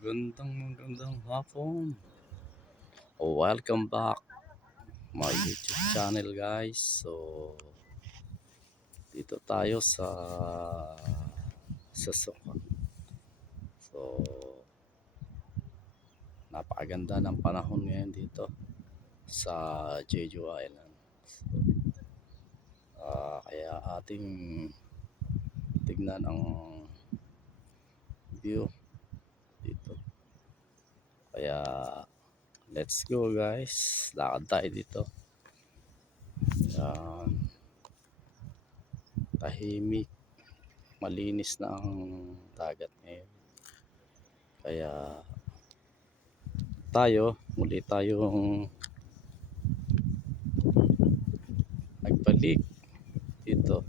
Magandang hapon. Welcome back my YouTube channel guys. So dito tayo sa Sukon. So napakaganda ng panahon ngayon dito sa Jeju Island. So, kaya ating tignan ang view dito. Kaya let's go guys. Lakad tayo dito. Yan. Tahimik, malinis na ang dagat ngayon. Kaya muli tayong nagbalik dito.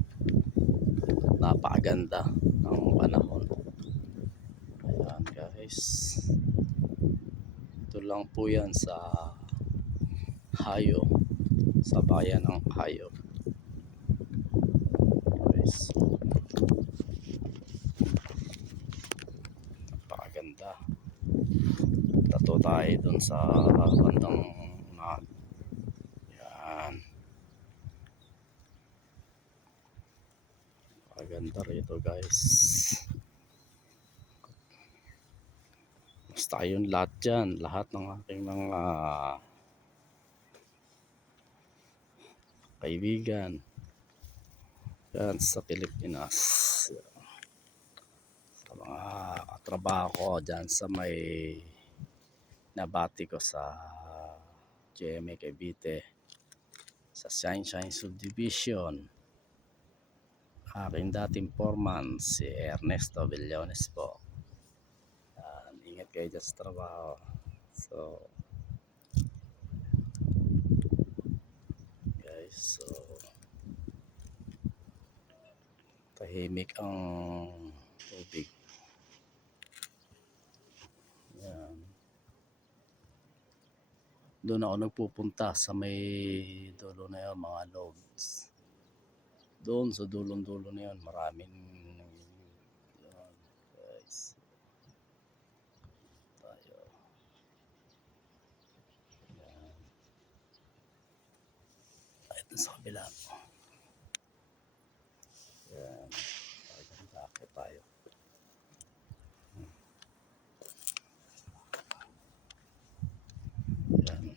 Napakaganda ng panahon. Ayan guys. Ito lang po yan sa Hayo, sa bayan ng Hayo. Guys. Napakaganda. Tato tayo dun sa bandang unahan. Yan. Napakaganda rito guys. Basta yun lahat dyan. Lahat ng aking mga kaibigan yan sa Pilipinas. Sa mga katrabaho ko dyan sa may nabati ko sa GMA Cavite, sa Shine Subdivision, aking dating foreman si Ernesto Villones po. Ingat kayo dyan sa trabaho. So guys, so tahimik ang tubig. Yan. Doon ako nagpupunta sa may dulo na yun, mga loads. Doon sa dulong-dulo na yun, maraming yan, guys. Tayo. Yan. Ito sa kabila. Yan. Pagkakita tayo. Yan.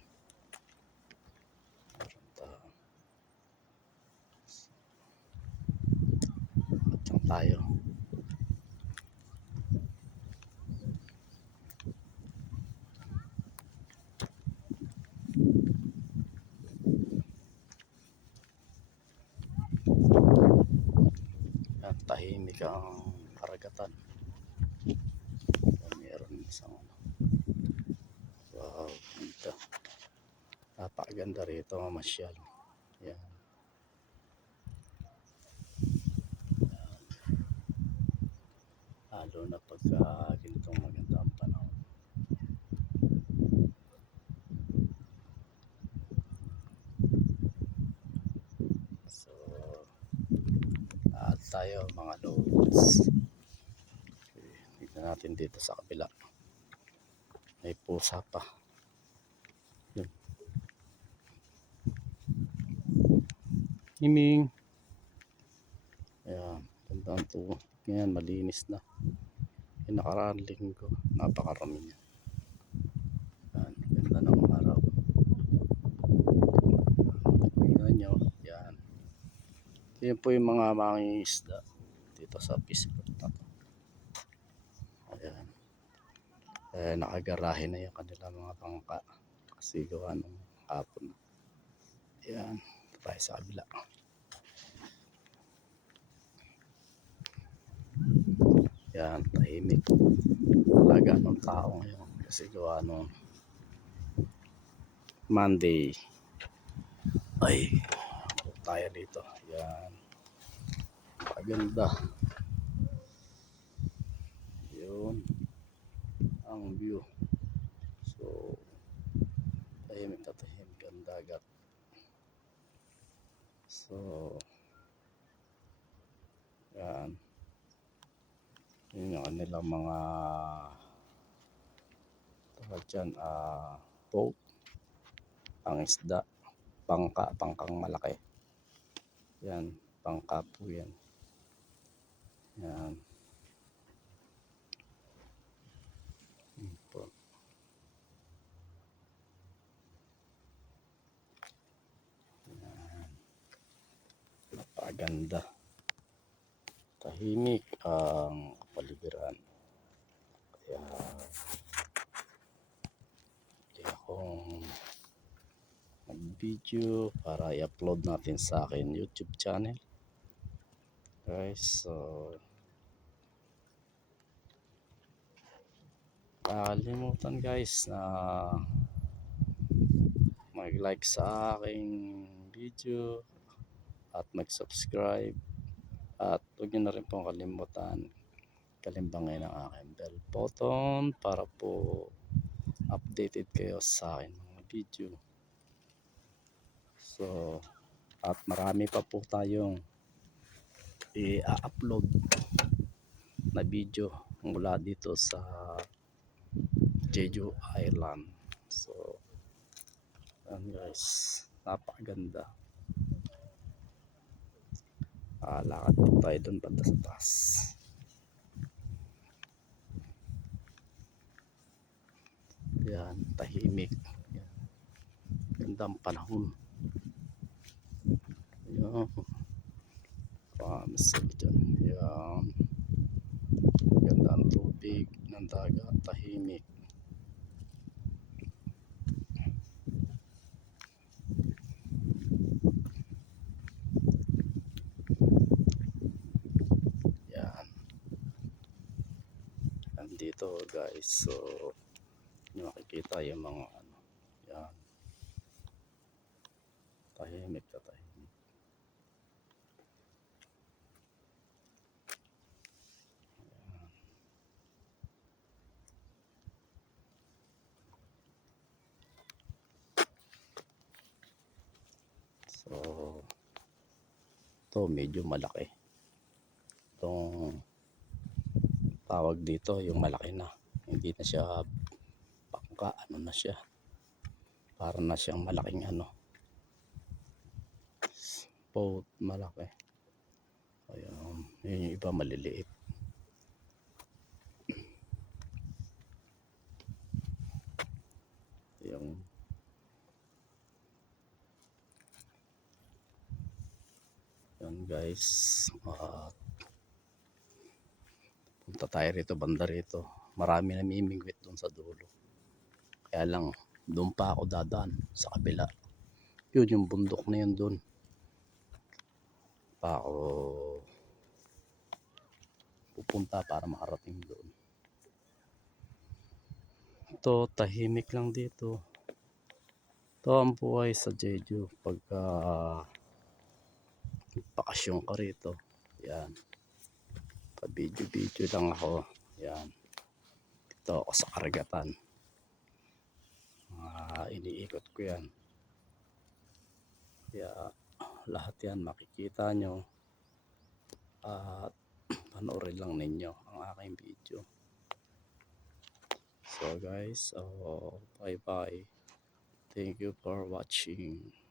Tayo. Yan, tahimik ang karagatan. Meron isang wow, dito. Napakaganda rito mamasyal. Yan. Lalo na pagka ganitong magandang panahon. So tayo mga loads. Tignan natin dito sa kabila. May pusa pa. Yun. Himing. Ayan, ganda ang tuwa. Ngayon malinis na. Yung nakaraan linggo, napakarami niya. Yan, ganda ng araw. Tingnan nyo, yan. Yan po yung mga mangingisda dito sa Pisport na to. Ayan. Nakagarahe na yung kanila mga bangka kasi gawa ng hapon. Yan, tayo sa kabila. Yan, tahimik. Talaga ng tao ngayon kasi gawa nung Monday. Ay, tayo dito. Yan. Maganda. Yun ang view. So, tahimik na tahimik ang dagat. So, yan. Yun yung kanilang mga dyan, boat, ang isda, pangkang malaki. Yan, pangka po yan. Yan. Yan po. Yan. Napaganda. Tahimik ang kapaligiran. Kaya hindi akong nag-video para i-upload natin sa akin YouTube channel. Guys, so kalimutan guys na mag-like sa aking video at mag-subscribe, at huwag nyo na rin pong kalimutan kalimbangin ang aking bell button para po updated kayo sa akin mga video. So, at marami pa po tayong i-upload na video mula dito sa Jeju Island. So, yan guys, napakaganda. Lakad po tayo doon banda sa taas. Yan, tahimik. Yan. Gandang panahon. Yan. Pamasal dyan. Yan. Gandang tubig ng dagat, tahimik. Dito guys, so nyo makikita yung mga ano, yan, tahimik na tahimik. Yan. So ito medyo malaki itong tawag dito, yung malaki na, hindi na siya pangka, ano na siya, para na siyang malaking ano, boat, malaki. Ayan, yun yung iba maliliit. Yung yan guys, punta tayo rito, banda rito, marami namimingwit doon sa dulo. Kaya lang doon pa ako dadaan sa kabila, yun yung bundok na yun, doon pa ako pupunta para makarating doon. Ito tahimik lang dito. Ito ang buhay sa Jeju pagka bakasyon ka rito. Yan, pa video lang ako. Yan, dito ako sa karagatan, iniikot ko yan. Kaya lahat yan makikita nyo at panoorin lang ninyo ang aking video. So guys, bye bye, thank you for watching.